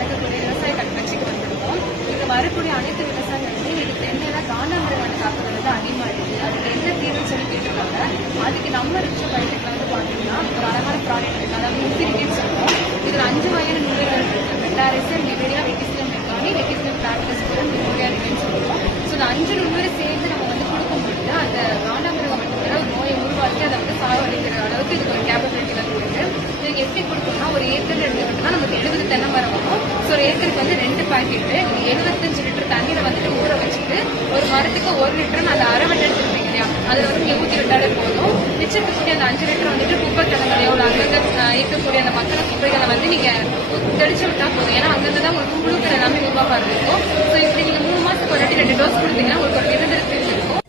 நடக்கக்கூடிய விவசாய கண்காட்சிக்கு வந்திருக்கோம். இங்க வரக்கூடிய அனைத்து விவசாயிகளுமே இது தென்னையில காண்டாமிருகம் தாக்குதல் வந்து அதிகமா இருக்கு. அதுக்கு என்ன தீர்வுன்னு சொல்லி கேட்டிருக்காங்க. அதுக்கு நம்ம ரிச்ச பயிர்ல வந்து பாத்தீங்கன்னா ஒரு அழகான ப்ராடக்ட் இருக்கு. அதாவது இன்ஃபினிட்டின்னு சொல்லுவோம். இதுல 5 வகையான நுண்ணுயிர்கள் இருக்கு. மெட்டாரிசம், நிவேரியா, வெட்டிசிலம் மெக்கானி, வெட்டிசிலம் பிளாட்டிலஸ்போரம், நிமோரியா ரிமைன்னு சொல்லுவோம். ஸோ இந்த 5 நுண்ணுயிரை சேர்ந்து நம்ம வந்து கொடுக்கும் பொழுது அந்த காண்டாமிருகம் மட்டும் ஒரு நோயை உருவாக்கி அதை வந்து சாவடிக்கிற அளவுக்கு இதுக்கு ஒரு கேப்பபிலிட்டி வந்து இருக்கு. இதுக்கு எப்படி கொடுக்கணும்னா ஒரு ஏக்கர் எடுத்துக்கிட்டோம்னா நமக்கு 70 தென்னை மரம் வரும். ஸோ ஒரு ஏக்கருக்கு வந்து 2 பாக்கெட்டு 75 லிட்டர் தண்ணியில வந்துட்டு ஊற வச்சுட்டு ஒரு மரத்துக்கு 1 லிட்டர் அந்த அரவணை எடுத்துருப்பீங்க இல்லையா, அதில் வந்து நீங்க ஊற்றி விட்டாலே போதும். மிச்சத்துக்கூடிய அந்த 5 லிட்டர் வந்துட்டு குப்பை கிழங்குலையோ அங்கங்க இருக்கக்கூடிய அந்த மக்களை குப்பைகளை வந்து நீங்க தெளிச்சு விட்டா போதும். ஏன்னா அங்கங்க தான் உங்களுக்கு புழுக்கள் எல்லாமே உருவாக இருக்கும். ஸோ இப்படி நீங்க 3 மாசத்துக்கு ஒரு 2 டோஸ் கொடுத்தீங்கன்னா உங்களுக்கு ஒரு நிரந்தர தீர்வு இருக்கும்.